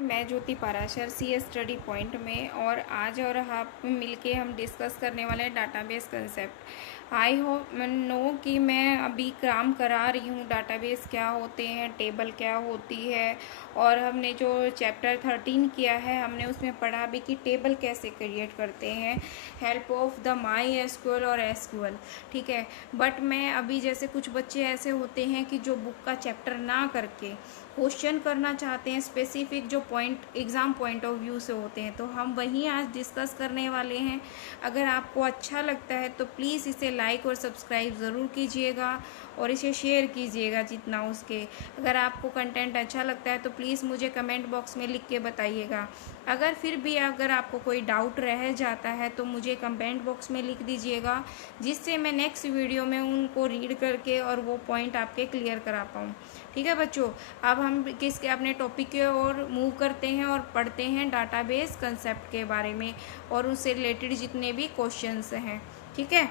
मैं ज्योति Parashar CS study point में, और आज और आप मिलके हम डिस्कस करने वाले हैं database concept. I hope no कि मैं अभी काम करा रही हूँ डाटाबेस क्या होते हैं, टेबल क्या होती है, और हमने जो चैप्टर 13 किया है हमने उसमें पढ़ा भी कि टेबल कैसे क्रिएट करते हैं हेल्प ऑफ द MySQL और SQL। ठीक है, बट मैं अभी जैसे कुछ बच्चे ऐसे होते हैं कि जो बुक का चैप्टर ना करके क्वेश्चन करना चाहते हैं स्पेसिफिक, जो point exam point of view से होते हैं, तो हम वही आज डिस्कस करने वाले हैं। अगर आपको अच्छा लगता है तो प्लीज़ इसे लाइक और सब्सक्राइब ज़रूर कीजिएगा और इसे शेयर कीजिएगा जितना उसके। अगर आपको कंटेंट अच्छा लगता है तो प्लीज़ मुझे कमेंट बॉक्स में लिख के बताइएगा। अगर फिर भी अगर आपको कोई डाउट रह जाता है तो मुझे कमेंट बॉक्स में लिख दीजिएगा, जिससे मैं नेक्स्ट वीडियो में उनको रीड करके और वो पॉइंट आपके क्लियर करा पाऊँ। ठीक है बच्चों, अब हम किसके अपने टॉपिक के ओर मूव करते हैं और पढ़ते हैं डाटाबेस कंसेप्ट के बारे में और उससे रिलेटेड जितने भी क्वेश्चंस हैं। ठीक है,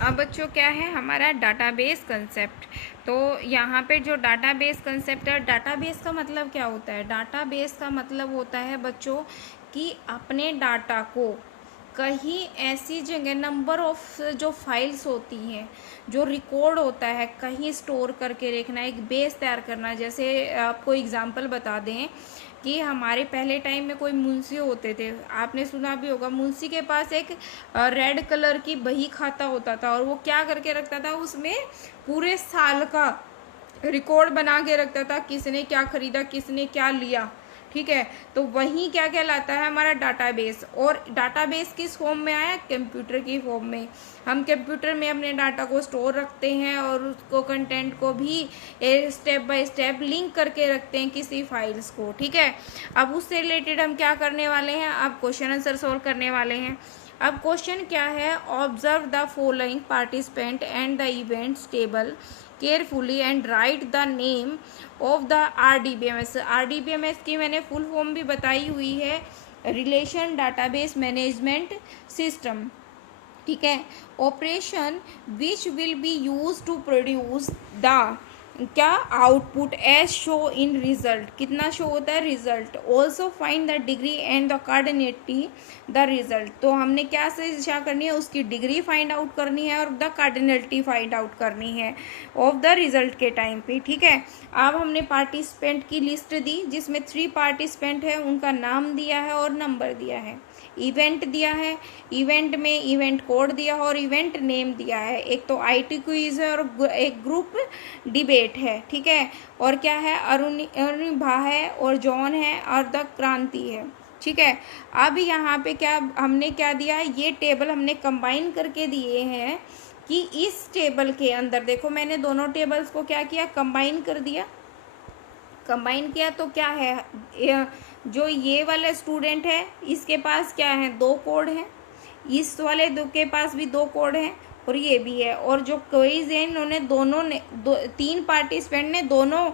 अब बच्चों क्या है हमारा डाटाबेस कंसेप्ट। तो यहाँ पे जो डाटाबेस कंसेप्ट है, डाटाबेस का मतलब क्या होता है? डाटाबेस का मतलब होता है बच्चों कि अपने डाटा को कहीं ऐसी जगह, नंबर ऑफ जो फाइल्स होती हैं, जो रिकॉर्ड होता है, कहीं स्टोर करके रखना, एक बेस तैयार करना। जैसे आपको एग्जांपल बता दें कि हमारे पहले टाइम में कोई मुंशी होते थे, आपने सुना भी होगा, मुंशी के पास एक रेड कलर की बही खाता होता था और वो क्या करके रखता था, उसमें पूरे साल का रिकॉर्ड बना के रखता था, किसने क्या खरीदा, किसने क्या लिया। ठीक है, तो वही क्या कहलाता है हमारा डाटाबेस। और डाटाबेस किस फॉर्म में आया? कंप्यूटर की फॉर्म में। हम कंप्यूटर में अपने डाटा को स्टोर रखते हैं और उसको कंटेंट को भी स्टेप बाय स्टेप लिंक करके रखते हैं किसी फाइल्स को। ठीक है, अब उससे रिलेटेड हम क्या करने वाले हैं? अब क्वेश्चन आंसर सोल्व करने वाले हैं। अब क्वेश्चन क्या है? Observe the following participant and the events table carefully and right the name of the RDBMS। RDBMS की मैंने फुल फॉर्म भी बताई हुई है, रिलेशन डाटाबेस मैनेजमेंट सिस्टम। ठीक है, operation which will be use to produce the क्या output as show in result. कितना शो होता है? Result. Also find the degree and the cardinality the result. तो हमने क्या से क्या करनी है? उसकी डिग्री फाइंड आउट करनी है और द कार्डिनेटी फाइंड आउट करनी है ऑफ द रिजल्ट के टाइम पे। ठीक है, अब हमने पार्टिसिपेंट की लिस्ट दी जिसमें 3 पार्टिसिपेंट है, उनका नाम दिया है और नंबर दिया है। इवेंट दिया है, इवेंट में इवेंट कोड दिया है और इवेंट नेम दिया है। एक तो IT क्विज है और एक ग्रुप डिबेट है। ठीक है, और क्या है? अरुणिभा है और जॉन है और द क्रांति है। ठीक है, अब यहाँ पे क्या हमने क्या दिया है? ये टेबल हमने कंबाइन करके दिए हैं कि इस टेबल के अंदर देखो, मैंने दोनों टेबल्स को क्या किया? कंबाइन कर दिया। कंबाइन किया तो क्या है, जो ये वाला स्टूडेंट है इसके पास क्या है? 2 कोड हैं, इस वाले के पास भी 2 कोड हैं और ये भी है। और जो क्विज है इन्होंने दोनों ने 3 पार्टिसिपेंट ने दोनों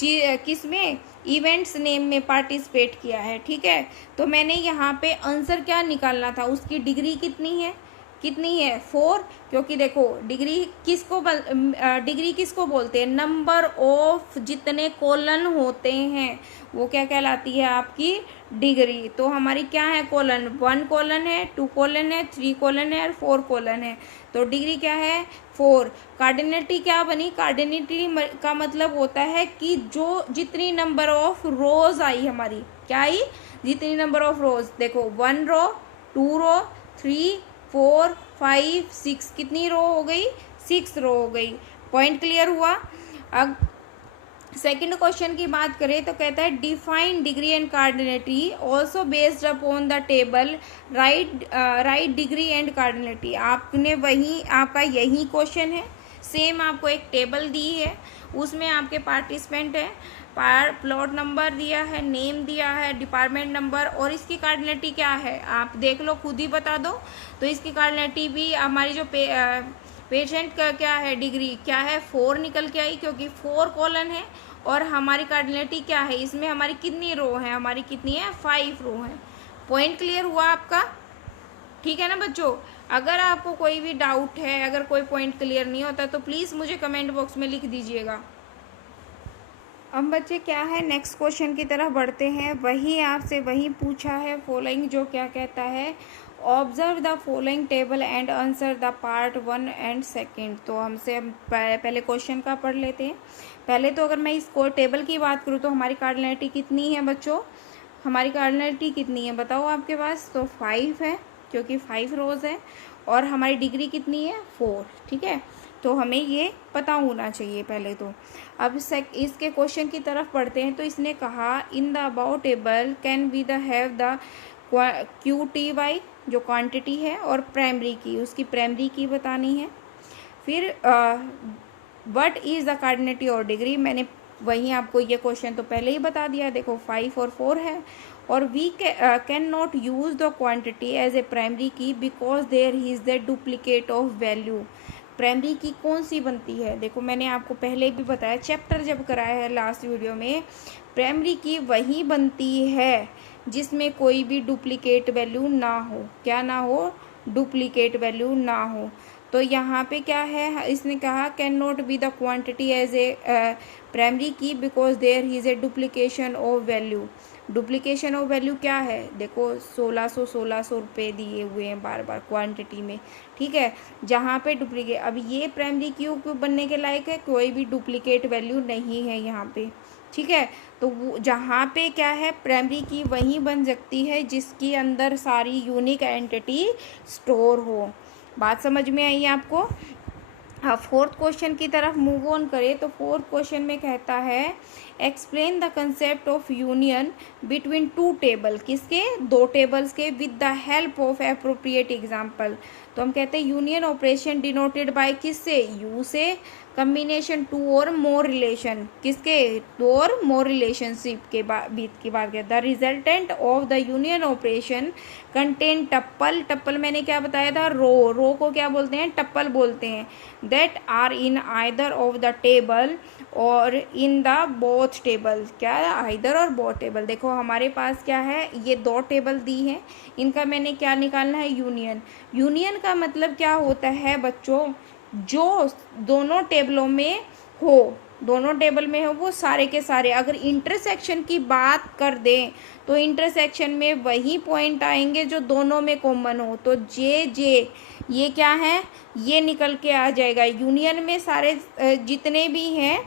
किस में? इवेंट्स नेम में पार्टिसिपेट किया है। ठीक है, तो मैंने यहाँ पे आंसर क्या निकालना था? उसकी डिग्री कितनी है? कितनी है? 4। क्योंकि देखो डिग्री किसको बोलते हैं? नंबर ऑफ जितने कॉलन होते हैं वो क्या कहलाती है? आपकी डिग्री। तो हमारी क्या है? कॉलन 1 कॉलन है, 2 कॉलन है, 3 कॉलन है और 4 कॉलन है। तो डिग्री क्या है? 4। कार्डिनेटी क्या बनी? कार्डिनेटी का मतलब होता है कि जो जितनी नंबर ऑफ रोज आई हमारी, क्या आई? जितनी नंबर ऑफ रोज, देखो 1 रो, 2 रो, 3, 4, 5, 6, कितनी रो हो गई? 6 रो हो गई। पॉइंट क्लियर हुआ? अब सेकंड क्वेश्चन की बात करें तो कहता है define degree and cardinality also based upon the table right degree and cardinality. आपने वही, आपका यही क्वेश्चन है, सेम आपको एक टेबल दी है, उसमें आपके पार्टिसिपेंट है, प्लॉट नंबर दिया है, नेम दिया है, डिपार्टमेंट नंबर, और इसकी कार्डिनेटी क्या है आप देख लो, खुद ही बता दो। तो इसकी कार्डिनेटी भी हमारी जो पेशेंट का क्या है? डिग्री क्या है? 4 निकल के आई, क्योंकि 4 कॉलन है और हमारी कार्डिनलिटी क्या है, इसमें हमारी कितनी रो है, हमारी कितनी है, 5 रो है। पॉइंट क्लियर हुआ आपका? ठीक है ना बच्चों। अगर आपको कोई भी डाउट है, अगर कोई पॉइंट क्लियर नहीं होता तो प्लीज़ मुझे कमेंट बॉक्स में लिख दीजिएगा। अब बच्चे क्या है, नेक्स्ट क्वेश्चन की तरफ बढ़ते हैं। वही आपसे वही पूछा है, फॉलोइंग जो क्या कहता है, observe the following table and answer the part 1 and 2। तो हमसे पहले क्वेश्चन का पढ़ लेते हैं। पहले तो अगर मैं इस टेबल की बात करूँ तो हमारी कार्डिनलिटी कितनी है बच्चों, हमारी कार्डिनलिटी कितनी है बताओ आपके पास, तो 5 है क्योंकि 5 रोज है, और हमारी डिग्री कितनी है, 4। ठीक है, तो हमें ये पता होना चाहिए पहले तो। अब इसके क्वेश्चन की तरफ पढ़ते हैं। तो इसने कहा इन the about table can be the have the QTY जो क्वांटिटी है, और प्राइमरी की, उसकी प्राइमरी की बतानी है। फिर व्हाट इज द कार्डिनलिटी और डिग्री, मैंने वहीं आपको ये क्वेश्चन तो पहले ही बता दिया, देखो 5 और 4 है। और we can not use the quantity as a primary key because there is the duplicate of value. Primary key कौन सी बनती है, देखो मैंने आपको पहले भी बताया, चैप्टर जब कराया है लास्ट वीडियो में, प्राइमरी की वही बनती है जिसमें कोई भी डुप्लीकेट वैल्यू ना हो। क्या ना हो, डुप्लीकेट वैल्यू ना हो। तो यहाँ पे क्या है, इसने कहा can not be the quantity as a primary key because there is a duplication of value. Duplication of value क्या है, देखो 1600 रुपये दिए हुए हैं बार बार क्वांटिटी में। ठीक है, जहाँ पे डुप्लीकेट, अब ये प्राइमरी क्यों बनने के लायक है, कोई भी डुप्लीकेट वैल्यू नहीं है यहाँ पे। ठीक है, तो वो जहाँ पे क्या है, प्राइमरी की वही बन सकती है जिसकी अंदर सारी यूनिक एंटिटी स्टोर हो। बात समझ में आई आपको? हाँ, फोर्थ क्वेश्चन की तरफ मूव ऑन करें तो फोर्थ क्वेश्चन में कहता है explain the concept of union between 2 table, किसके, 2 टेबल्स के, with the help of appropriate example. तो हम कहते हैं यूनियन ऑपरेशन डिनोटेड बाय किससे, यू से, कम्बिनेशन 2 और मोर रिलेशन, किसके, 2 और मोर रिलेशनशिप के बीच की बात करते हैं। The resultant of the union operation contain tuple, tuple मैंने क्या बताया था, रो, रो को क्या बोलते हैं, टप्पल बोलते हैं, that are in either of the table और इन द बोथ टेबल। क्या, आइदर और बोथ टेबल। देखो हमारे पास क्या है, ये 2 टेबल दी है, इनका मैंने क्या निकालना है, यूनियन। यूनियन का मतलब क्या होता है बच्चों, जो दोनों टेबलों में हो, दोनों टेबल में हो वो सारे के सारे। अगर इंटरसेक्शन की बात कर दें तो इंटरसेक्शन में वही पॉइंट आएंगे जो दोनों में कॉमन हो। तो जे जे ये क्या है, ये निकल के आ जाएगा। यूनियन में सारे जितने भी हैं,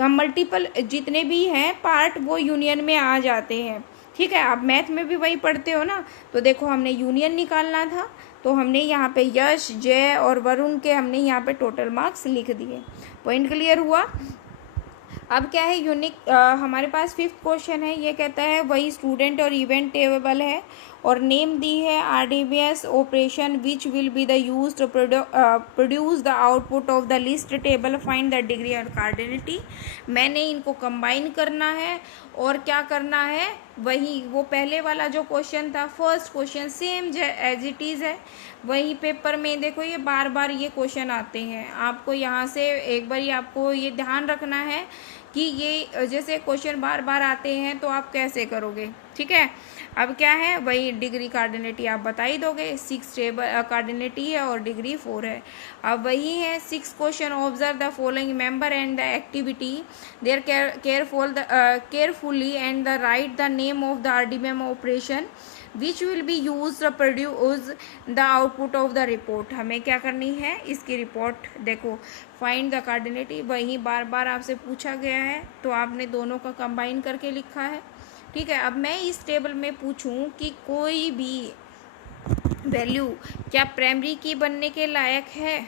मल्टीपल जितने भी हैं पार्ट, वो यूनियन में आ जाते हैं। ठीक है, आप मैथ में भी वही पढ़ते हो ना। तो देखो हमने यूनियन निकालना था, तो हमने यहाँ पे यश, जय और वरुण के हमने यहाँ पे टोटल मार्क्स लिख दिए। पॉइंट क्लियर हुआ? अब क्या है, यूनिक हमारे पास 5th क्वेश्चन है। ये कहता है वही स्टूडेंट और इवेंट टेबल है और नेम दी है RDBS operation which will be the use to produce the output of the list table, find the degree और कार्डिनलिटी। मैंने इनको कंबाइन करना है और क्या करना है, वही वो पहले वाला जो क्वेश्चन था, first question same as it is है। वही पेपर में देखो ये बार बार ये क्वेश्चन आते हैं, आपको यहाँ से एक बार आपको ये ध्यान रखना है कि ये जैसे क्वेश्चन बार बार आते हैं तो आप कैसे करोगे। ठीक है, अब क्या है, वही डिग्री कार्डिनलिटी आप बता ही दोगे, 6 टेबल कार्डिनलिटी है और डिग्री 4 है। अब वही है 6 question, observe the following member and the activity there carefully and the write the name of the RDBM operation which will be use to produce the output of the report. हमें क्या करनी है, इसकी report. देखो find the cardinality वही बार बार आपसे पूछा गया है, तो आपने दोनों का कंबाइन करके लिखा है। ठीक है, अब मैं इस टेबल में पूछूं कि कोई भी वैल्यू क्या प्राइमरी की बनने के लायक है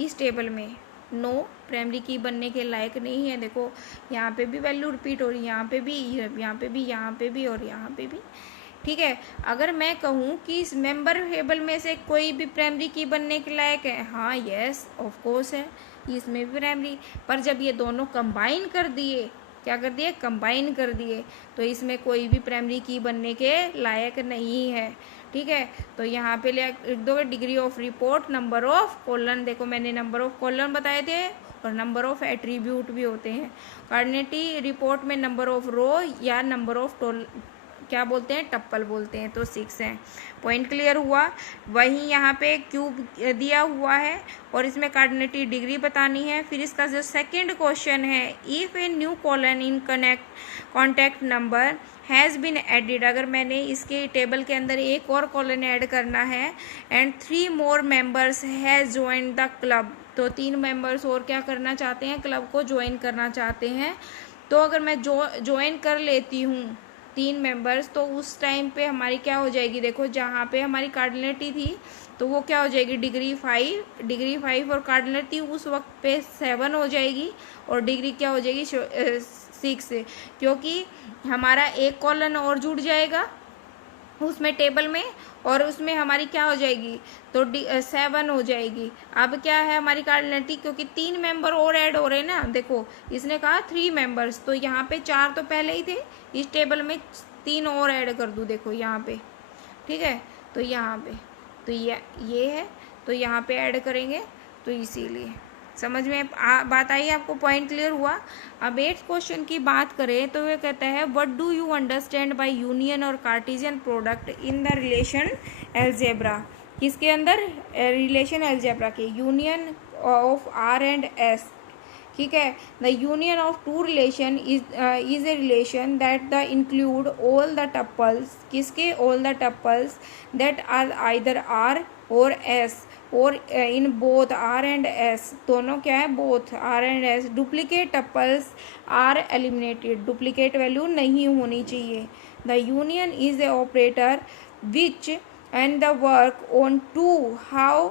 इस टेबल में, नो, प्राइमरी की बनने के लायक नहीं है। देखो यहाँ पे भी वैल्यू रिपीट हो रही है, यहाँ पे भी, यहाँ पे भी, यहाँ पे भी और यहाँ पे भी। ठीक है, अगर मैं कहूँ कि इस मेंबर टेबल में से कोई भी प्राइमरी की बनने के लायक है, हाँ यस ऑफ कोर्स है, इसमें भी प्राइमरी। पर जब ये दोनों कंबाइन कर दिए, क्या कर दिए, कंबाइन कर दिए, तो इसमें कोई भी प्राइमरी की बनने के लायक नहीं है। ठीक है, तो यहाँ पे लिख दोगे degree of report, number of colon. देखो मैंने नंबर ऑफ कॉलन बताए थे और नंबर ऑफ एट्रीब्यूट भी होते हैं। कोऑर्डिनेटिव रिपोर्ट में नंबर ऑफ रो या नंबर ऑफ क्या बोलते हैं, टप्पल बोलते हैं। तो 6 हैं। पॉइंट क्लियर हुआ। वहीं यहाँ पे क्यूब दिया हुआ है और इसमें कोऑर्डिनेटिव डिग्री बतानी है। फिर इसका जो सेकंड क्वेश्चन है, if a new colon in contact number has been added, अगर मैंने इसके टेबल के अंदर एक और कॉलन ऐड करना है, and 3 more members has join the club, तो 3 मेंबर्स और क्या करना चाहते हैं, क्लब को ज्वाइन करना चाहते हैं। तो अगर मैं ज्वाइन कर लेती हूँ 3 मेंबर्स, तो उस टाइम पे हमारी क्या हो जाएगी, देखो जहाँ पे हमारी कार्डिनलिटी थी तो वो क्या हो जाएगी, डिग्री 5 और कार्डिनलिटी उस वक्त पे 7 हो जाएगी और डिग्री क्या हो जाएगी 6, क्योंकि हमारा एक कॉलन और जुड़ जाएगा उसमें टेबल में और उसमें हमारी क्या हो जाएगी, तो 7 हो जाएगी। अब क्या है हमारी कार्डिनलिटी, क्योंकि 3 मेंबर और ऐड हो रहे हैं ना, देखो इसने कहा 3 मेंबर्स, तो यहाँ पे 4 तो पहले ही थे, इस टेबल में 3 और ऐड कर दूँ, देखो यहाँ पे, ठीक है। तो यहाँ पे तो ये है, तो यहाँ पे ऐड करेंगे, तो इसीलिए समझ में बात आई आपको, पॉइंट क्लियर हुआ। अब 8th क्वेश्चन की बात करें तो ये कहता है, what do you understand by union और cartesian product in the relation algebra, किसके अंदर, रिलेशन अलजेब्रा के, union of R and S, ठीक है। The union of two relation is a relation that the include all the tuples, किसके, all the tuples that are either R or S, or in both R and S, दोनों क्या है, both R and S. Duplicate tuples are eliminated, duplicate value नहीं होनी चाहिए। The union is a operator which and the work on 2 how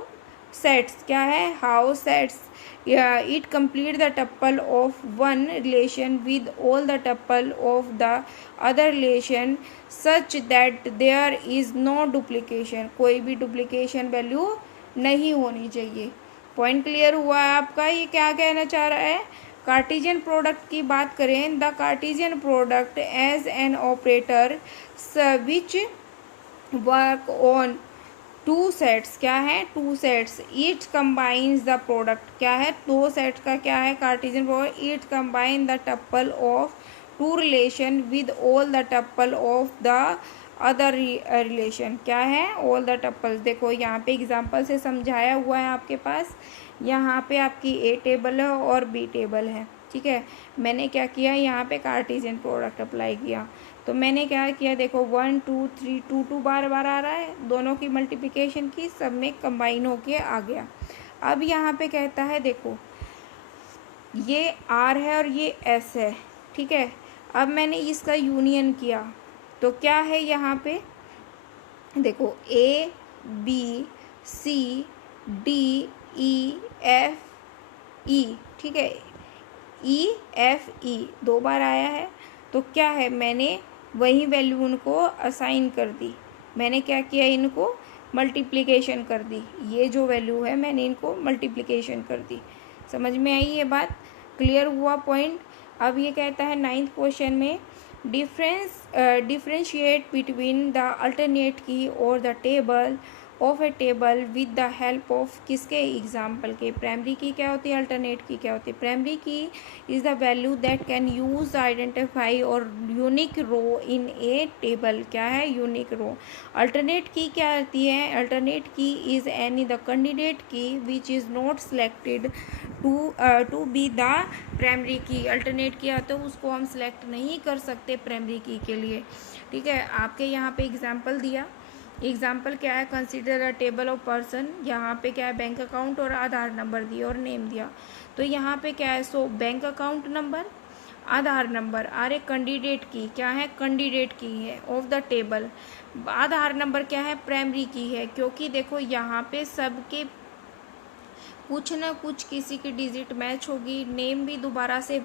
sets, क्या है, how sets, it complete the tuple of one relation with all the tuple of the other relation such that there is no duplication, कोई भी duplication value नहीं होनी चाहिए। Point clear हुआ है आपका। ये क्या कहना चाह रहा है, कार्टेशियन प्रोडक्ट की बात करें, the Cartesian product as an operator which work on 2 sets, क्या है, 2 sets, it combines the product, क्या है, 2 सेट्स का क्या है, Cartesian product, it combine the tuple of 2 relation with all the tuple of the other relation, क्या है, all the tuples. देखो यहाँ पे एग्जांपल से समझाया हुआ है आपके पास, यहाँ पे आपकी ए टेबल है और बी टेबल है, ठीक है। मैंने क्या किया, यहाँ पे कार्टेशियन प्रोडक्ट अप्लाई किया, तो मैंने क्या किया, देखो 1 2 3 2 बार बार आ रहा है, दोनों की मल्टीप्लिकेशन की, सब में कंबाइन होके आ गया। अब यहाँ पे कहता है, देखो ये आर है और ये एस है, ठीक है। अब मैंने इसका यूनियन किया, तो क्या है यहाँ पे, देखो A B C D E F E, ठीक है, ई एफ ई 2 बार आया है, तो क्या है, मैंने वही वैल्यू उनको असाइन कर दी, मैंने क्या किया, इनको मल्टीप्लिकेशन कर दी, ये जो वैल्यू है मैंने इनको मल्टीप्लिकेशन कर दी। समझ में आई ये बात, क्लियर हुआ पॉइंट। अब ये कहता है 9th क्वेश्चन में, डिफ्रेंशिएट बिटवीन द अल्टरनेट की और the table of a table with the help of, किसके, एग्जाम्पल के। प्राइमरी की क्या होती है, अल्टरनेट की क्या होती है। प्राइमरी की is the value that can use identify और unique row in a table, क्या है, यूनिक रो। अल्टरनेट की क्या आती है, अल्टरनेट की is any the candidate key which is not selected to be the primary key. Alternate key आते है उसको हम सिलेक्ट नहीं कर सकते प्राइमरी की के लिए, ठीक है। आपके यहाँ पे एग्जाम्पल दिया, एग्जाम्पल क्या है, consider a table of person, यहाँ पे क्या है, बैंक अकाउंट और आधार नंबर दिया और नेम दिया। तो यहाँ पे क्या है, so bank account number, Aadhaar number, are a candidate key, क्या है, कैंडिडेट की है of the table. Aadhaar number क्या है, प्राइमरी की है, क्योंकि देखो यहाँ पे सबके कुछ ना कुछ किसी की डिजिट मैच होगी। नेम भी दोबारा से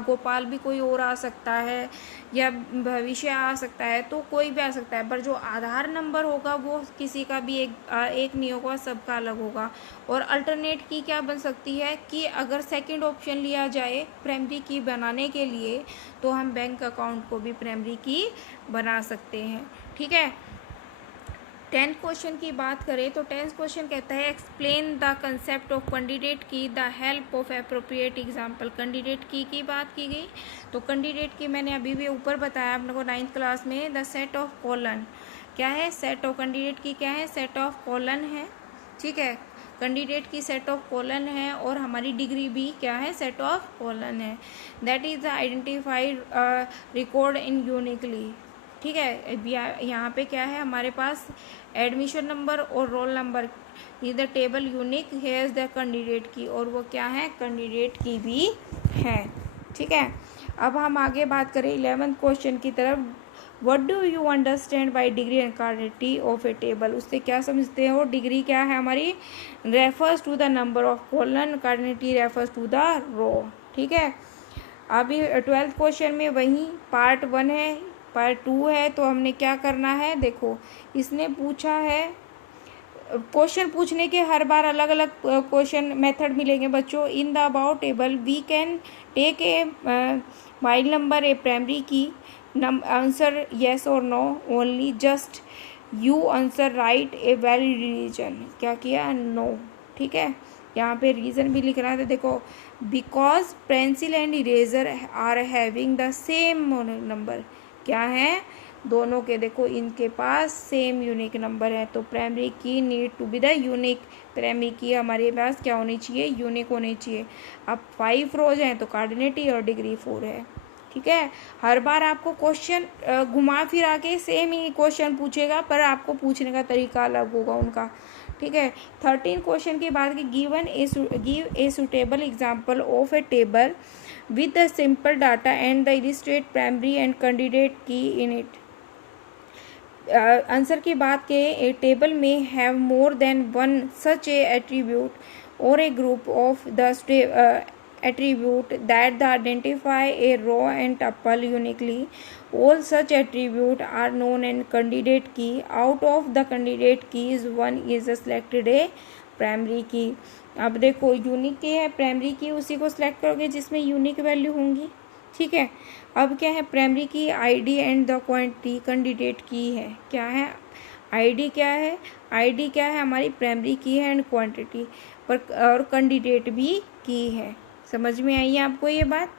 गोपाल भी कोई और आ सकता है या भविष्य आ सकता है, तो कोई भी आ सकता है, पर जो आधार नंबर होगा वो किसी का भी एक नहीं होगा, सबका अलग होगा। और अल्टरनेट की क्या बन सकती है कि अगर सेकंड ऑप्शन लिया जाए प्राइमरी की बनाने के लिए, तो हम बैंक अकाउंट को भी प्राइमरी की बना सकते हैं, ठीक है। 10th क्वेश्चन की बात करें तो 10th क्वेश्चन कहता है explain the concept of candidate key the help of appropriate example. Candidate key बात की गई, तो कैंडिडेट की मैंने अभी भी ऊपर बताया आप लोगों को 9th क्लास में। द सेट ऑफ कॉलन क्या है, सेट ऑफ कैंडिडेट की क्या है, सेट ऑफ कॉलन है, ठीक है। कैंडिडेट की सेट ऑफ कॉलन है और हमारी डिग्री भी क्या है, सेट ऑफ कॉलन है। That is the identified record in uniquely, ठीक है। यहाँ पे क्या है हमारे पास एडमिशन नंबर और रोल नंबर, ये the table unique hairs the candidate की, और वो क्या है, कैंडिडेट की भी है, ठीक है। अब हम आगे बात करें 11th क्वेश्चन की तरफ। What do you understand by degree and quantity of a table, उससे क्या समझते हो। डिग्री क्या है हमारी, refers to the number of column, quantity refers to the row, ठीक है। अभी 12th क्वेश्चन में वही पार्ट 1 है, पार्ट 2 है, तो हमने क्या करना है, देखो इसने पूछा है, क्वेश्चन पूछने के हर बार अलग अलग क्वेश्चन मेथड मिलेंगे बच्चों। In the about table we can take a mobile number, a primary key, answer yes और no only, just you answer write a valid reason, क्या किया, नो, ठीक है। यहाँ पे रीज़न भी लिख रहा है, तो देखो because pencil and eraser are having the same number, क्या है, दोनों के देखो इनके पास सेम यूनिक नंबर है, तो primary key need to be the unique, primary key हमारे पास क्या होनी चाहिए, यूनिक होनी चाहिए। अब 5 रोज हैं तो कार्डिनेटी और डिग्री 4 है, ठीक है। हर बार आपको क्वेश्चन घुमा फिरा के सेम ही क्वेश्चन पूछेगा, पर आपको पूछने का तरीका अलग होगा उनका, ठीक है। 13 क्वेश्चन की बात की, give a suitable example of a table with the simple data and the illustrate primary and candidate key in it। Answer की बात के, ए टेबल में have more than one such a attribute or a group of the attribute that the identify a row and tuple uniquely, all such attribute are known in candidate key। out of the candidate keys one is selected a primary key। अब देखो unique की है primary की, उसी को select करोगे जिसमें unique value होंगी, ठीक है। अब क्या है, प्राइमरी की ID and the quantity candidate key है, क्या है, आईडी क्या है, आईडी क्या है हमारी, प्राइमरी की है एंड क्वांटिटी पर, और कैंडिडेट भी की है। समझ में आई है आपको ये बात।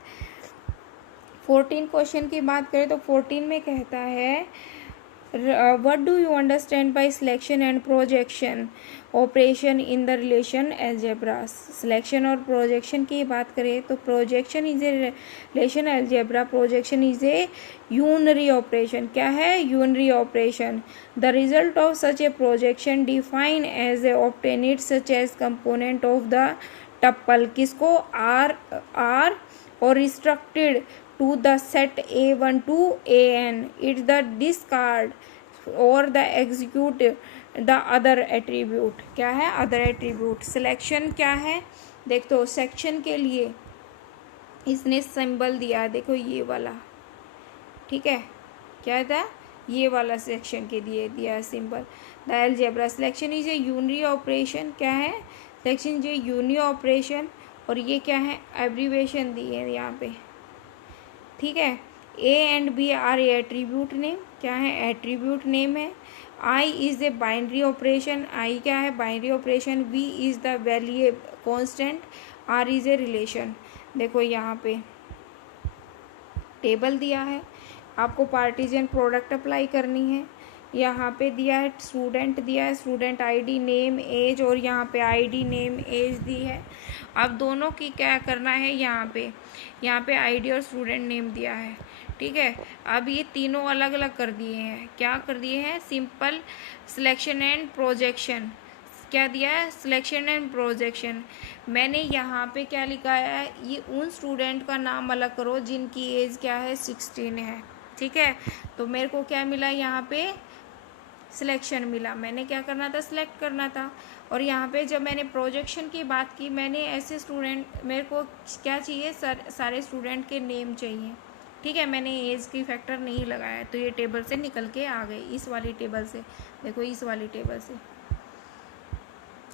14 क्वेश्चन की बात करें तो 14 में कहता है what do you understand by selection and projection operation in the relation algebra. Selection और प्रोजेक्शन की बात करें तो projection is a relation algebra, projection is a unary operation, क्या है, unary operation. The result of such a projection define as a obtained such as component of the tuple, किसको, R और restricted to the set A1 to AN, it's the discard or the execute the other attribute, क्या है, other attribute। Selection क्या है, देख तो section के लिए इसने सिंबल दिया, देखो ये वाला, ठीक है, क्या था, ये वाला सेक्शन के लिए दिया symbol. The algebra selection is a unary operation, क्या है, selection is a unary operation, और ये क्या है, एब्रीवेशन दी है यहाँ पे, ठीक है। A and B are a attribute name, क्या है, एट्रीब्यूट नेम है। I is a binary operation, I क्या है, binary operation. V is the value constant, R is a relation. देखो यहाँ पे टेबल दिया है, आपको पार्टीजन प्रोडक्ट अप्लाई करनी है। यहाँ पे दिया है स्टूडेंट, दिया है स्टूडेंट आईडी नेम एज, और यहाँ पे आईडी नेम एज दी है। अब दोनों की क्या करना है, यहाँ पे आईडी और स्टूडेंट नेम दिया है, ठीक है। अब ये तीनों अलग अलग कर दिए हैं, क्या कर दिए हैं, सिंपल सिलेक्शन एंड प्रोजेक्शन, क्या दिया है, सिलेक्शन एंड प्रोजेक्शन। मैंने यहाँ पे क्या लिखा है, ये उन स्टूडेंट का नाम अलग करो जिनकी एज क्या है, 16 है, ठीक है। तो मेरे को क्या मिला, यहाँ पे सिलेक्शन मिला, मैंने क्या करना था, सिलेक्ट करना था। और यहाँ पे जब मैंने प्रोजेक्शन की बात की, मैंने ऐसे स्टूडेंट, मेरे को क्या चाहिए, सारे स्टूडेंट के नेम चाहिए, ठीक है। मैंने एज की फैक्टर नहीं लगाया, तो ये टेबल से निकल के आ गई, इस वाली टेबल से, देखो इस वाली टेबल से,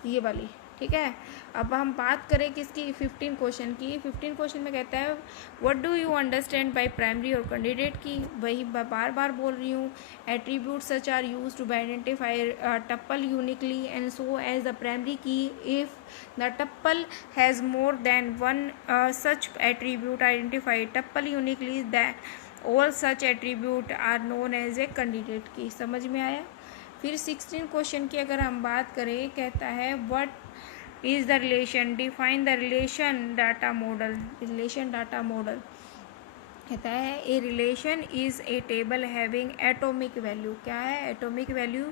ये वाली, ठीक है। अब हम बात करें किसकी, 15 क्वेश्चन की। 15 क्वेश्चन में कहता है what do you understand by primary और कैंडिडेट की। वही बार बार बोल रही हूँ, attribute such are use to identify tuple uniquely and so as the primary key if the tuple has more than one such attribute identify tuple uniquely that all such attribute are known as a candidate key. समझ में आया। फिर 16 question की अगर हम बात करें, कहता है what is the relation, define the relation data model. Relation data model कहता है a relation is a table having atomic value. क्या है atomic value,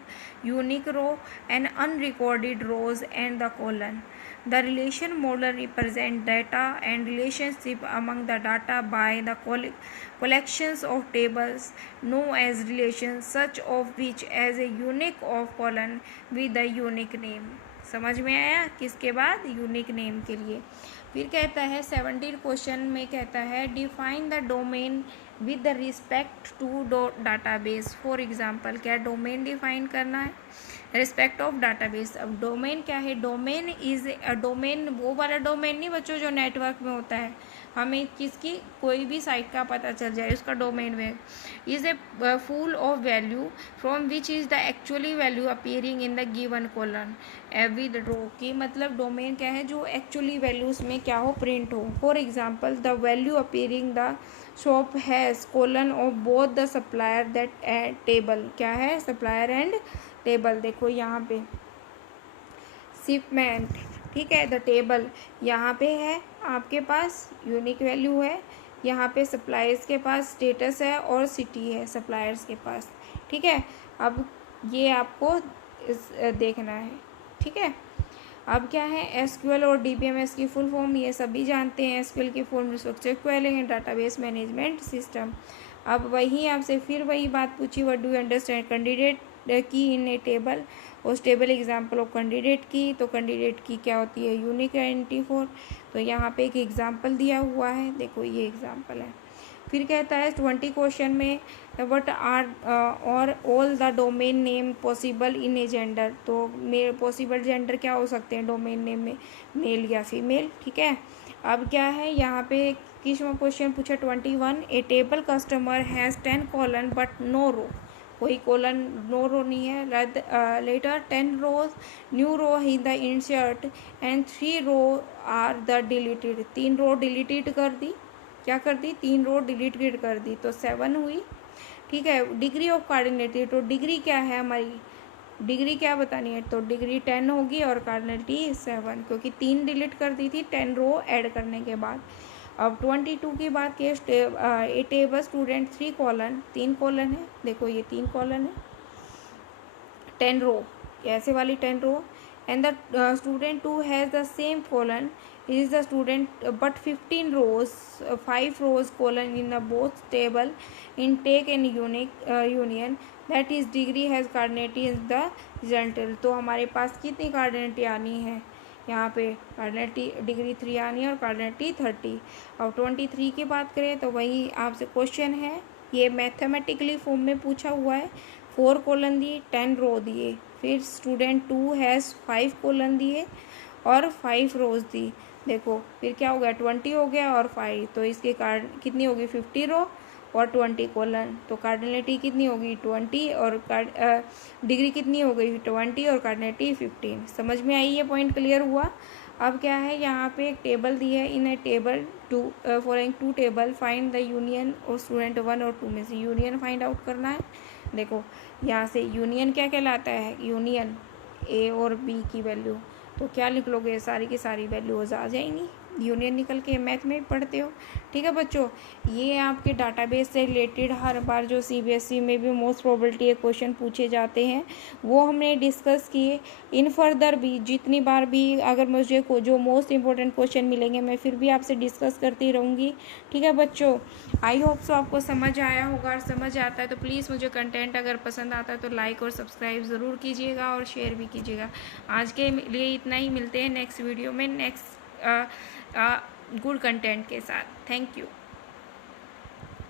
unique row and unrecorded rows and the column. The relation model represent data and relationship among the data by the collections of tables known as relations, such of which as a unique of column with a unique name। समझ में आया। किसके बाद, unique name के लिए। फिर कहता है 17 क्वेश्चन में कहता है define the domain with the respect to database. For example, क्या डोमेन डिफाइन करना है रिस्पेक्ट ऑफ डाटाबेस। अब डोमेन क्या है, डोमेन इज डोमेन वो वाला डोमेन नहीं बच्चों जो नेटवर्क में होता है, हमें किसकी कोई भी साइट का पता चल जाए उसका डोमेन में। Is a full of value from which is the actually value appearing in the given column with row की। मतलब डोमेन क्या है, जो एक्चुअली वैल्यू उसमें क्या हो, प्रिंट हो। For example the value appearing the shop has colon of both the supplier that table. क्या है, सप्लायर एंड टेबल। देखो यहाँ पे शिपमेंट, ठीक है, द टेबल यहाँ पे है आपके पास, यूनिक वैल्यू है। यहाँ पे सप्लायर्स के पास स्टेटस है और सिटी है सप्लायर्स के पास, ठीक है। अब ये आपको देखना है, ठीक है। अब क्या है, एसक्यूएल और डीबीएमएस की फुल फॉर्म ये सभी जानते हैं। एसक्यूएल की full structure querying and database management system. अब वही आपसे फिर वही बात पूछी, what do you understand candidate key in a table. उस table example of candidate key, तो कैंडिडेट की क्या होती है, यूनिक आइडेंटिटी फॉर। तो यहाँ पे एक एग्जाम्पल दिया हुआ है, देखो ये एग्जाम्पल है। फिर कहता है 20 क्वेश्चन में व्हाट आर और all the domain name possible in a gender. तो मेरे पॉसिबल जेंडर क्या हो सकते हैं डोमेन नेम में, मेल या फीमेल, ठीक है। अब क्या है यहाँ पे किसमें क्वेश्चन पूछा 21, a table customer has 10 column but no row. कोई कॉलन, नो रो नहीं है। Later 10 rows new row in the insert and 3 row are the deleted. 3 row deleted कर दी, क्या कर दी, 3 रो डिलीटेड कर दी, तो 7 हुई, ठीक है। डिग्री ऑफ कार्डिनेटी, तो डिग्री क्या है हमारी, डिग्री क्या बतानी है, तो डिग्री 10 होगी और कार्डिनेटी 7, क्योंकि 3 डिलीट कर दी थी 10 रो ऐड करने के बाद। अब 22 की बात की, ए टेबल स्टूडेंट 3 कॉलन, 3 कॉलन है, देखो ये 3 कॉलन है, 10 रो, ऐसे वाली 10 row and the student 2 has the same column is the student but 15 rows 5 rows colon in the both table intake and unique union that is degree has cardinality is the resultant। तो हमारे पास कितनी कार्डिनेटी आनी है, यहाँ पे कार्डिनेटी degree 3 आनी है और कार्डिनेटी 30। और 23 की बात करें तो वही आपसे क्वेश्चन है, ये मैथमेटिकली फॉर्म में पूछा हुआ है। 4 कॉलन दिए, 10 रो दिए, फिर स्टूडेंट 2 हैज़ 5 कॉलन दिए और 5 रोज दी। देखो फिर क्या हो गया, 20 हो गया और 5, तो इसकी कार्ड कितनी होगी, 50 रो और 20 कॉलन। तो कार्डिनेटी कितनी होगी 20 और डिग्री कितनी हो गई 20 और कार्डिनेटी 15। समझ में आई, ये पॉइंट क्लियर हुआ। अब क्या है, यहाँ पे एक टेबल दी है, in a table following 2 table find the union और स्टूडेंट 1 और 2 में से यूनियन फाइंड आउट करना है। देखो यहाँ से यूनियन क्या कहलाता है, यूनियन ए और बी की वैल्यू, तो क्या लिख लोगे, सारी की सारी वैल्यूज आ जाएंगी, यूनियन निकल के मैथ में पढ़ते हो, ठीक है बच्चों। ये आपके डाटाबेस से रिलेटेड हर बार जो सीबीएसई में भी मोस्ट प्रोबेबिलिटी क्वेश्चन पूछे जाते हैं वो हमने डिस्कस किए। इन फर्दर भी जितनी बार भी अगर मुझे जो मोस्ट इंपॉर्टेंट क्वेश्चन मिलेंगे मैं फिर भी आपसे डिस्कस करती रहूँगी, ठीक है बच्चों। आई होप सो आपको समझ आया होगा, और समझ आता है तो प्लीज़ मुझे कंटेंट अगर पसंद आता है तो लाइक और सब्सक्राइब ज़रूर कीजिएगा और शेयर भी कीजिएगा। आज के लिए इतना ही, मिलते हैं नेक्स्ट वीडियो में नेक्स्ट गुड कंटेंट के साथ। Thank you.